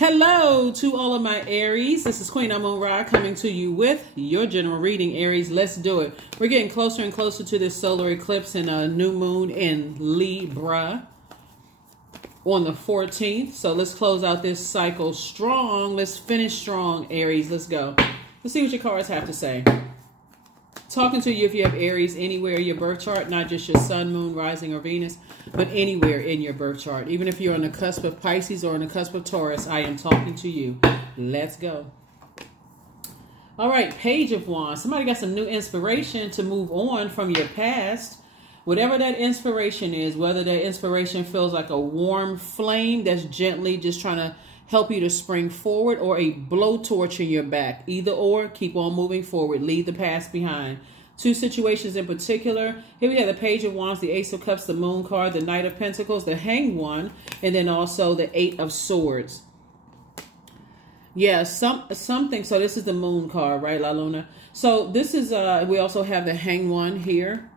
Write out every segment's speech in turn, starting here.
Hello to all of my Aries. This is Queen Amun Ra coming to you with your general reading, Aries. Let's do it. We're getting closer and closer to this solar eclipse and a new moon in Libra on the 14th. So let's close out this cycle strong. Let's finish strong, Aries. Let's go. Let's see what your cards have to say. Talking to you if you have Aries anywhere in your birth chart, not just your sun, moon, rising, or Venus, but anywhere in your birth chart. Even if you're on the cusp of Pisces or on the cusp of Taurus, I am talking to you. Let's go. All right, Page of Wands. Somebody got some new inspiration to move on from your past. Whatever that inspiration is, whether that inspiration feels like a warm flame that's gently just trying to help you to spring forward, or a blowtorch in your back. Either or, keep on moving forward. Leave the past behind. Two situations in particular. Here we have the Page of Wands, the Ace of Cups, the Moon card, the Knight of Pentacles, the Hanged One, and then also the Eight of Swords. Yeah, something. So this is the Moon card, right, La Luna? So this is, we also have the Hanged One here,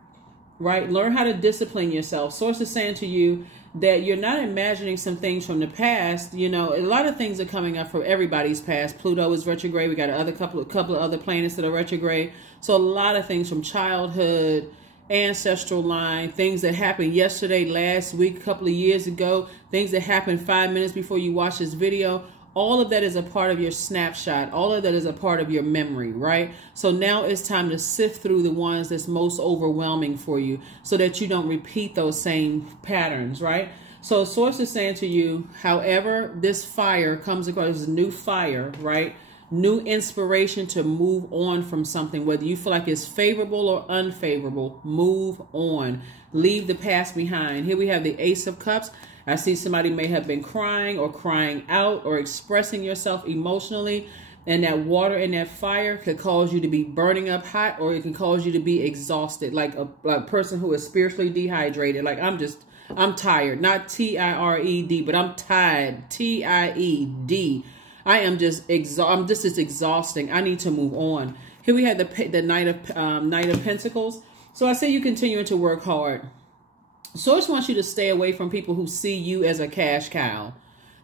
right? Learn how to discipline yourself. Source is saying to you that you're not imagining some things from the past. You know, a lot of things are coming up from everybody's past. Pluto is retrograde. We got a couple of other planets that are retrograde. So a lot of things from childhood, ancestral line, things that happened yesterday, last week, a couple of years ago, things that happened 5 minutes before you watch this video. All of that is a part of your snapshot. All of that is a part of your memory, right? So now it's time to sift through the ones that's most overwhelming for you so that you don't repeat those same patterns, right? So Source is saying to you, however this fire comes across, as a new fire, right? New inspiration to move on from something, whether you feel like it's favorable or unfavorable, move on. Leave the past behind. Here we have the Ace of Cups. I see somebody may have been crying or crying out or expressing yourself emotionally, and that water and that fire could cause you to be burning up hot, or it can cause you to be exhausted, like a person who is spiritually dehydrated. Like I'm tired, not T-I-R-E-D, but I'm tired, T-I-E-D. I am just exhausted. This is exhausting. I need to move on. Here we have the Knight of Pentacles. So I say you continuing to work hard. Source wants you to stay away from people who see you as a cash cow.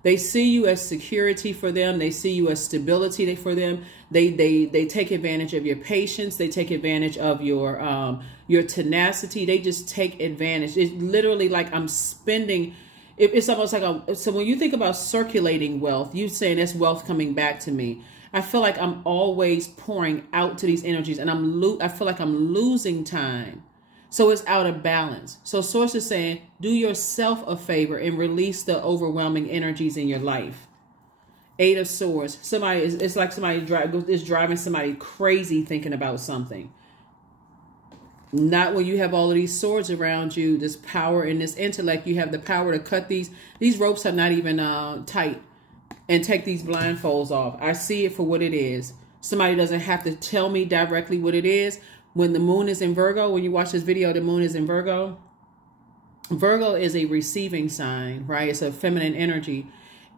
They see you as security for them. They see you as stability for them. They take advantage of your patience. They take advantage of your tenacity. They just take advantage. It's literally like I'm spending. It's almost like so when you think about circulating wealth, you're saying that's wealth coming back to me. I feel like I'm always pouring out to these energies, and I feel like I'm losing time. So it's out of balance. So Source is saying, do yourself a favor and release the overwhelming energies in your life. Eight of Swords. It's like somebody is driving somebody crazy thinking about something. Not when you have all of these swords around you, this power and this intellect. You have the power to cut these ropes are not even tight, and take these blindfolds off. I see it for what it is. Somebody doesn't have to tell me directly what it is. When the moon is in Virgo, when you watch this video, the moon is in Virgo. Virgo is a receiving sign, right? It's a feminine energy,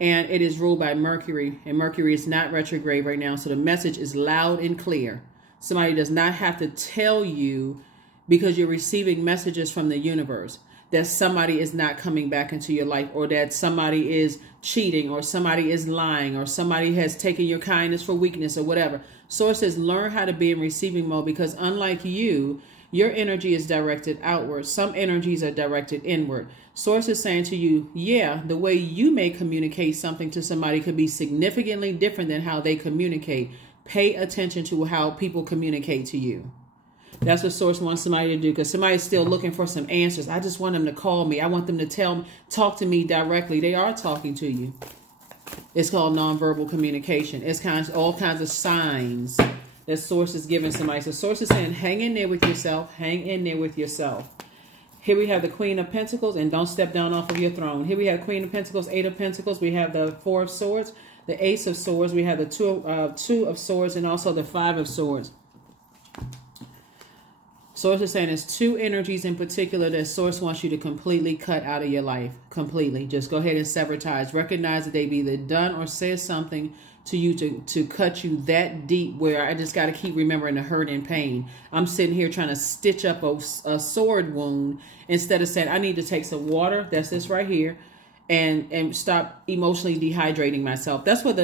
and it is ruled by Mercury, and Mercury is not retrograde right now. So the message is loud and clear. Somebody does not have to tell you, because you're receiving messages from the universe, that somebody is not coming back into your life, or that somebody is cheating, or somebody is lying, or somebody has taken your kindness for weakness, or whatever. Source says, learn how to be in receiving mode, because unlike you, your energy is directed outward. Some energies are directed inward. Source is saying to you, yeah, the way you may communicate something to somebody could be significantly different than how they communicate. Pay attention to how people communicate to you. That's what Source wants somebody to do, because somebody's still looking for some answers. I just want them to call me. I want them to talk to me directly. They are talking to you. It's called nonverbal communication. It's all kinds of signs that Source is giving somebody. So Source is saying, hang in there with yourself. Hang in there with yourself. Here we have the Queen of Pentacles, and don't step down off of your throne. Here we have Queen of Pentacles, Eight of Pentacles. We have the Four of Swords, the Ace of Swords. We have the Two of Swords, and also the Five of Swords. Source is saying there's two energies in particular that Source wants you to completely cut out of your life. Completely. Just go ahead and sever ties. Recognize that they've either done or said something to you to cut you that deep, where I just got to keep remembering the hurt and pain. I'm sitting here trying to stitch up a sword wound instead of saying I need to take some water. That's this right here. and stop emotionally dehydrating myself. That's where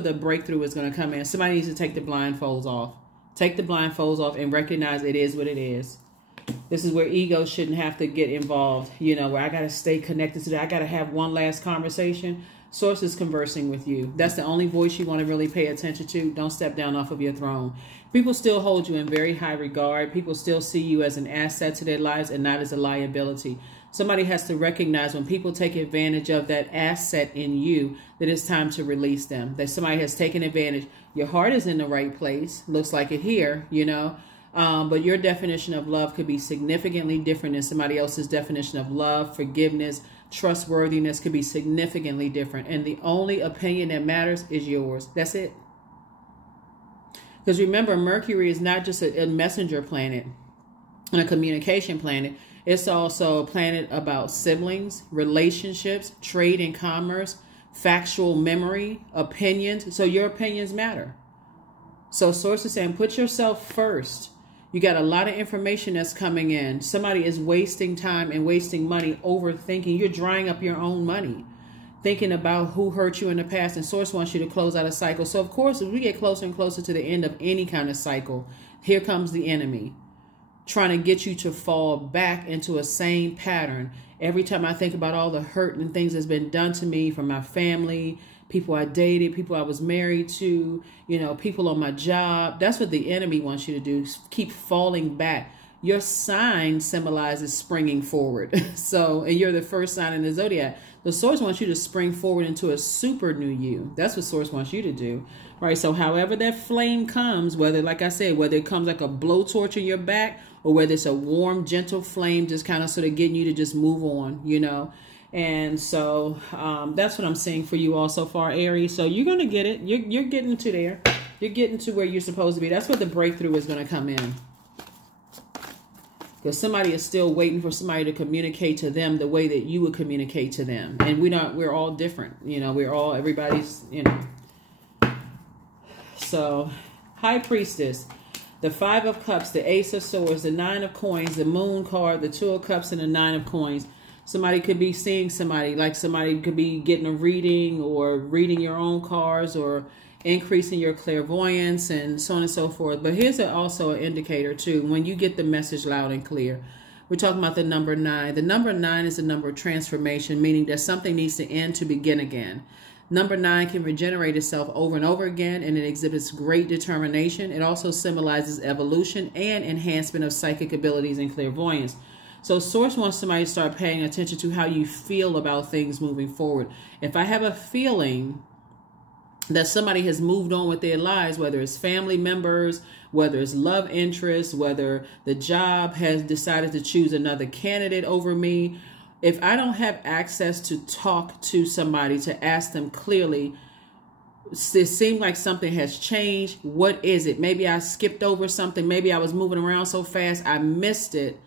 the breakthrough is going to come in. Somebody needs to take the blindfolds off. Take the blindfolds off and recognize it is what it is. This is where ego shouldn't have to get involved. You know, where I got to stay connected to that. I got to have one last conversation. Source is conversing with you. That's the only voice you want to really pay attention to. Don't step down off of your throne. People still hold you in very high regard. People still see you as an asset to their lives and not as a liability. Somebody has to recognize when people take advantage of that asset in you, that it's time to release them. That somebody has taken advantage. Your heart is in the right place. Looks like it here, you know. But your definition of love could be significantly different than somebody else's definition of love. Forgiveness, trustworthiness could be significantly different. And the only opinion that matters is yours. That's it. Because remember, Mercury is not just a messenger planet and a communication planet. It's also a planet about siblings, relationships, trade and commerce, factual memory, opinions. So your opinions matter. So Source is saying, put yourself first. You got a lot of information that's coming in. Somebody is wasting time and wasting money overthinking. You're drying up your own money, thinking about who hurt you in the past. And Source wants you to close out a cycle. So, of course, as we get closer and closer to the end of any kind of cycle, here comes the enemy, trying to get you to fall back into a same pattern. Every time I think about all the hurt and things that's been done to me from my family, people I dated, people I was married to, you know, people on my job. That's what the enemy wants you to do. Keep falling back. Your sign symbolizes springing forward. So, and you're the first sign in the Zodiac. The Source wants you to spring forward into a super new you. That's what Source wants you to do. Right. So however that flame comes, whether, like I said, whether it comes like a blowtorch in your back or whether it's a warm, gentle flame, just kind of sort of getting you to just move on, you know. And so that's what I'm saying for you all so far, Aries. So you're going to get it. You're getting to there. You're getting to where you're supposed to be. That's what the breakthrough is going to come in. Because somebody is still waiting for somebody to communicate to them the way that you would communicate to them. And we're all different. You know, everybody's, you know. So, High Priestess, the 5 of Cups, the Ace of Swords, the 9 of Coins, the Moon card, the 2 of Cups, and the 9 of Coins. Somebody could be seeing somebody, like somebody could be getting a reading or reading your own cards or increasing your clairvoyance and so on and so forth. But here's also an indicator too. When you get the message loud and clear, we're talking about the number 9. The number 9 is the number of transformation, meaning that something needs to end to begin again. Number 9 can regenerate itself over and over again, and it exhibits great determination. It also symbolizes evolution and enhancement of psychic abilities and clairvoyance. So Source wants somebody to start paying attention to how you feel about things moving forward. If I have a feeling that somebody has moved on with their lives, whether it's family members, whether it's love interests, whether the job has decided to choose another candidate over me, if I don't have access to talk to somebody, to ask them clearly, it seems like something has changed. What is it? Maybe I skipped over something. Maybe I was moving around so fast I missed it.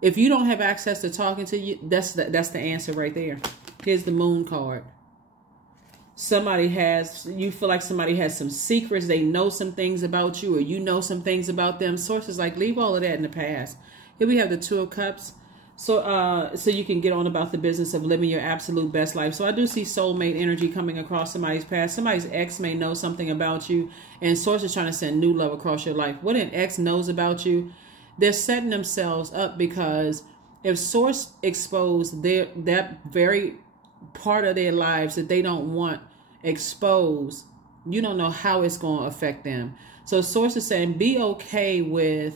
If you don't have access to talking to you, that's the answer right there. Here's the Moon card. You feel like somebody has some secrets. They know some things about you, or you know some things about them. Sources like, leave all of that in the past. Here we have the 2 of Cups. So you can get on about the business of living your absolute best life. So I do see soulmate energy coming across somebody's past. Somebody's ex may know something about you, and Source is trying to send new love across your life. What an ex knows about you, they're setting themselves up, because if Source exposed that very part of their lives that they don't want exposed, you don't know how it's going to affect them. So Source is saying, be okay with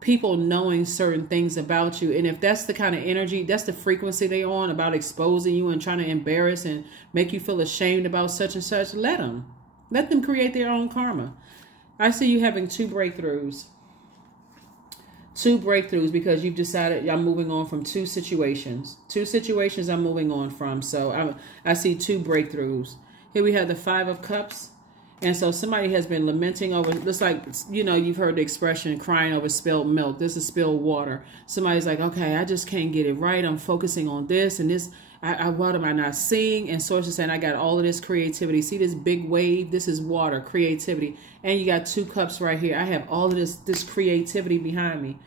people knowing certain things about you. And if that's the kind of energy, that's the frequency they're on, about exposing you and trying to embarrass and make you feel ashamed about such and such, let them create their own karma. I see you having 2 breakthroughs. 2 breakthroughs, because you've decided I'm moving on from 2 situations. 2 situations I'm moving on from. So I see 2 breakthroughs. Here we have the 5 of Cups. And so somebody has been lamenting over, just like, you know, you've heard the expression, crying over spilled milk. This is spilled water. Somebody's like, okay, I just can't get it right. I'm focusing on this and this. What am I not seeing? And Source is saying, I got all of this creativity. See this big wave? This is water, creativity. And you got 2 cups right here. I have all of this creativity behind me.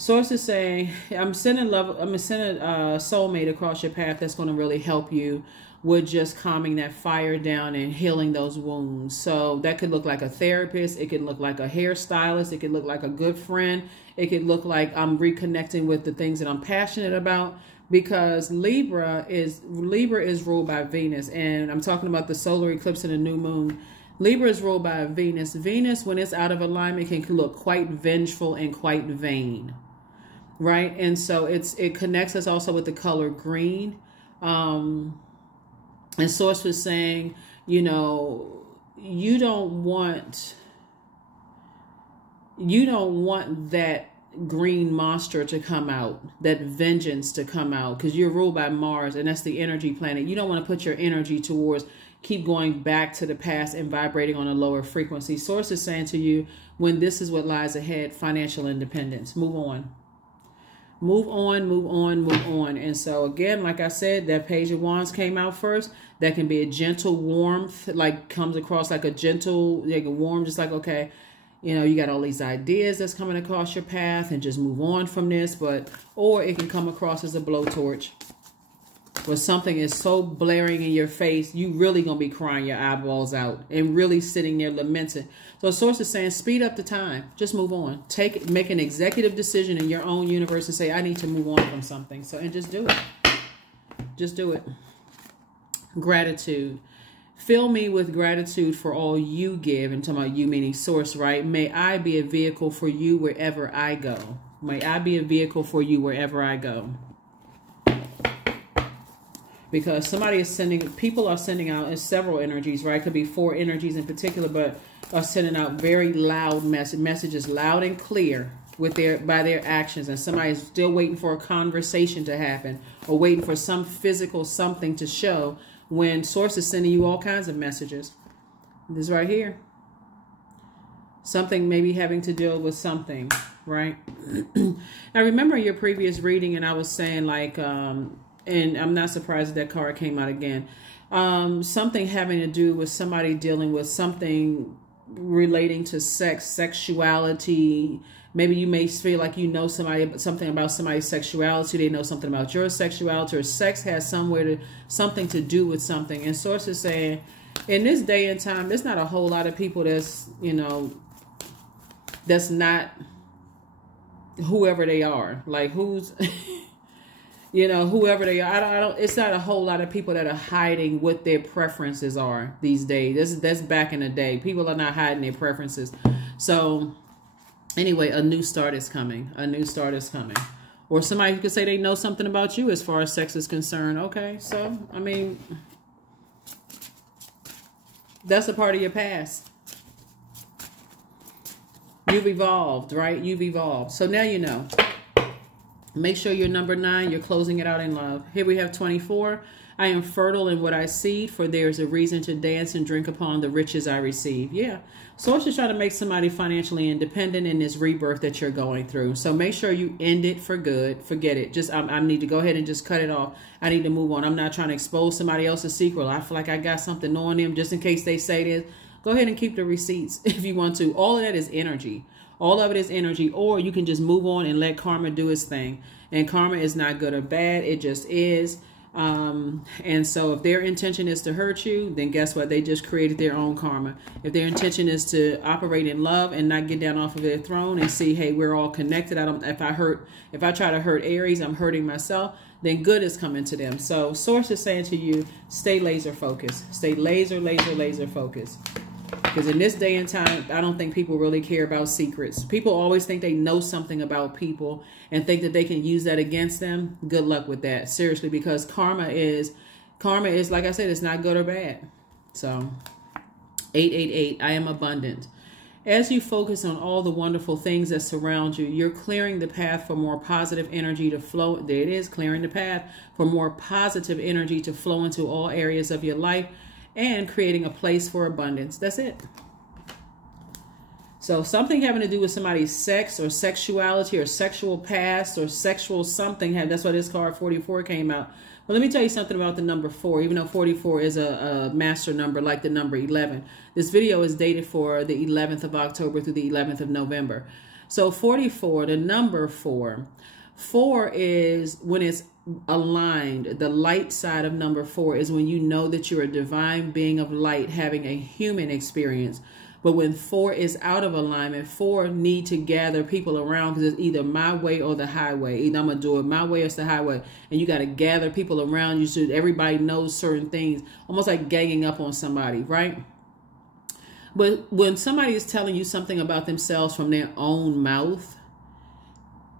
Source is saying, I'm sending a soulmate across your path that's going to really help you with just calming that fire down and healing those wounds. So that could look like a therapist. It could look like a hairstylist. It could look like a good friend. It could look like I'm reconnecting with the things that I'm passionate about, because Libra is ruled by Venus. And I'm talking about the solar eclipse and the new moon. Libra is ruled by Venus. Venus, when it's out of alignment, can look quite vengeful and quite vain. Right? And so it connects us also with the color green. And Source was saying, you know, you don't want that green monster to come out, that vengeance to come out, because you're ruled by Mars, and that's the energy planet. You don't want to put your energy towards keep going back to the past and vibrating on a lower frequency. Source is saying to you, when this is what lies ahead, financial independence. Move on. Move on, move on, move on. And so again, like I said, that Page of Wands came out first. That can be a gentle warmth, like comes across like a gentle, like a warm, just like, okay, you know, you got all these ideas that's coming across your path and just move on from this. Or it can come across as a blowtorch, where something is so blaring in your face, you really going to be crying your eyeballs out and really sitting there lamenting. So Source is saying, speed up the time. Just move on. Make an executive decision in your own universe and say, I need to move on from something. So, and just do it. Just do it. Gratitude. Fill me with gratitude for all you give. And talking about you meaning Source, right? May I be a vehicle for you wherever I go. May I be a vehicle for you wherever I go. Because people are sending out in several energies, right? Could be 4 energies in particular, but are sending out very loud messages, loud and clear by their actions. And somebody's still waiting for a conversation to happen, or waiting for some physical something to show, when Source is sending you all kinds of messages. This right here. Something maybe having to deal with something, right? I remember your previous reading, and I was saying like, and I'm not surprised that card came out again. Something having to do with somebody dealing with something relating to sex, sexuality. Maybe you may feel like you know something about somebody's sexuality. They know something about your sexuality, or sex has something to do with something. And Source is saying, in this day and time, there's not a whole lot of people that's, you know, that's not whoever they are. Like who's... You know, whoever they are, it's not a whole lot of people that are hiding what their preferences are these days. That's back in the day. People are not hiding their preferences. So anyway, a new start is coming. A new start is coming. Or somebody could say they know something about you as far as sex is concerned. Okay, so, I mean, that's a part of your past. You've evolved, right? You've evolved. So now you know. Make sure you're number 9. You're closing it out in love. Here we have 24. I am fertile in what I seed, for there is a reason to dance and drink upon the riches I receive. Yeah. Source is trying to make somebody financially independent in this rebirth that you're going through. So make sure you end it for good. Forget it. Just I need to go ahead and just cut it off. I need to move on. I'm not trying to expose somebody else's secret. I feel like I got something on them just in case they say this. Go ahead and keep the receipts if you want to. All of that is energy. All of it is energy, or you can just move on and let karma do its thing. And karma is not good or bad. It just is. And so if their intention is to hurt you, then guess what? They just created their own karma. If their intention is to operate in love and not get down off of their throne and see, hey, we're all connected. If I try to hurt Aries, I'm hurting myself. Then good is coming to them. So Source is saying to you, stay laser focused. Stay laser focused. Because in this day and time, I don't think people really care about secrets. People always think they know something about people and think that they can use that against them. Good luck with that. Seriously, because karma is, like I said, it's not good or bad. So 888, I am abundant. As you focus on all the wonderful things that surround you, you're clearing the path for more positive energy to flow. There it is, clearing the path for more positive energy to flow into all areas of your life, and creating a place for abundance. That's it. So something having to do with somebody's sex or sexuality or sexual past or sexual something. That's why this card 44 came out. Well, let me tell you something about the number 4, even though 44 is a master number like the number 11. This video is dated for the 11th of October through the 11th of November. So 44, the number 4. 4 is when it's aligned. The light side of number 4 is when you know that you're a divine being of light having a human experience. But when 4 is out of alignment, 4 need to gather people around because it's either my way or the highway. Either I'm going to do it my way or it's the highway. And you got to gather people around you so everybody knows certain things, almost like ganging up on somebody, right? But when somebody is telling you something about themselves from their own mouth,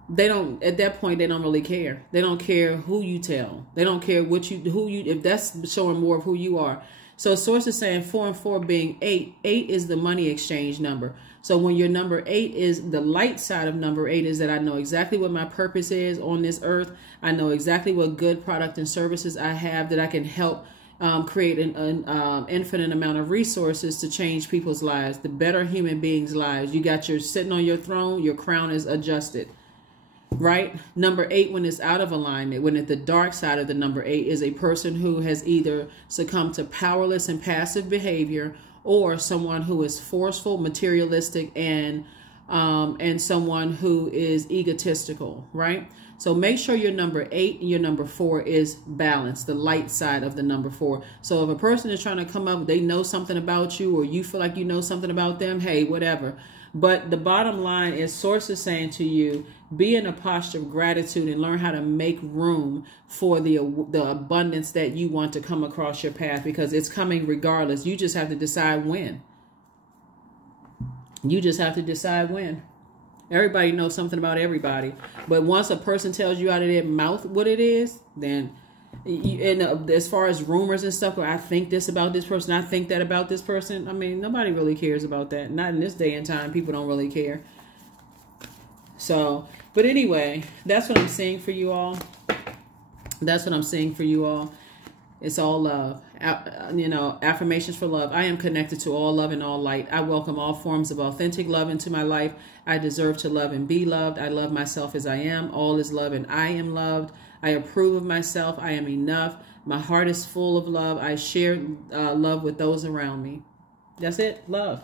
they don't, at that point, they don't really care. They don't care who you tell. They don't care if that's showing more of who you are. So source is saying 4 and 4 being 8. 8 is the money exchange number. So when your number 8 is the light side of number 8 is that I know exactly what my purpose is on this earth. I know exactly what good product and services I have that I can help create an infinite amount of resources to change people's lives, the better human beings' lives. You got your sitting on your throne, your crown is adjusted. Right? Number 8, when it's out of alignment, when at the dark side of the number 8 is a person who has either succumbed to powerless and passive behavior or someone who is forceful, materialistic, and someone who is egotistical, right? So make sure your number 8 and your number 4 is balanced, the light side of the number 4. So if a person is trying to come up, they know something about you or you feel like you know something about them, hey, whatever. But the bottom line is source is saying to you, be in a posture of gratitude and learn how to make room for the abundance that you want to come across your path, because it's coming regardless. You just have to decide when. You just have to decide when. Everybody knows something about everybody. But once a person tells you out of their mouth what it is, then as far as rumors and stuff, I think this about this person, I think that about this person. I mean, nobody really cares about that. Not in this day and time. People don't really care. So, but anyway, that's what I'm seeing for you all. That's what I'm seeing for you all. It's all love. Affirmations for love. I am connected to all love and all light. I welcome all forms of authentic love into my life. I deserve to love and be loved. I love myself as I am. All is love and I am loved. I approve of myself. I am enough. My heart is full of love. I share love with those around me. That's it. Love.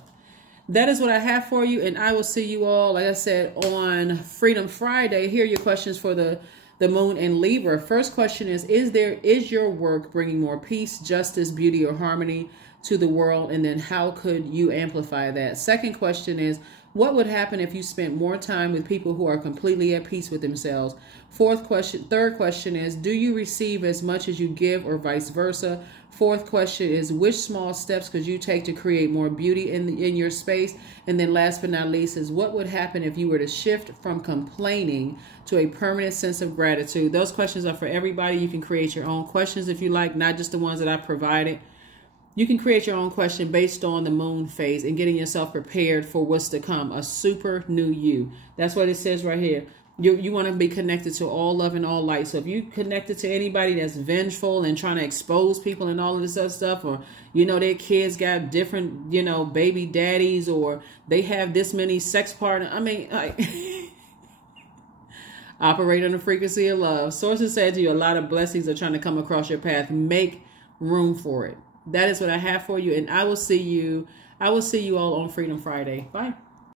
That is what I have for you. And I will see you all, like I said, on Freedom Friday. Here are your questions for the moon and Libra. First question is your work bringing more peace, justice, beauty, or harmony to the world? And then how could you amplify that? Second question is, what would happen if you spent more time with people who are completely at peace with themselves? Third question is, do you receive as much as you give or vice versa? Fourth question is, which small steps could you take to create more beauty in your space? And then last but not least is, what would happen if you were to shift from complaining to a permanent sense of gratitude? Those questions are for everybody. You can create your own questions if you like, not just the ones that I provided. You can create your own question based on the moon phase and getting yourself prepared for what's to come, a super new you. That's what it says right here. You want to be connected to all love and all light. So if you connected to anybody that's vengeful and trying to expose people and all of this other stuff, or, their kids got different, baby daddies, or they have this many sex partners. I mean, operate on the frequency of love. Sources said to you, a lot of blessings are trying to come across your path. Make room for it. That is what I have for you. And I will see you all on Freedom Friday. Bye.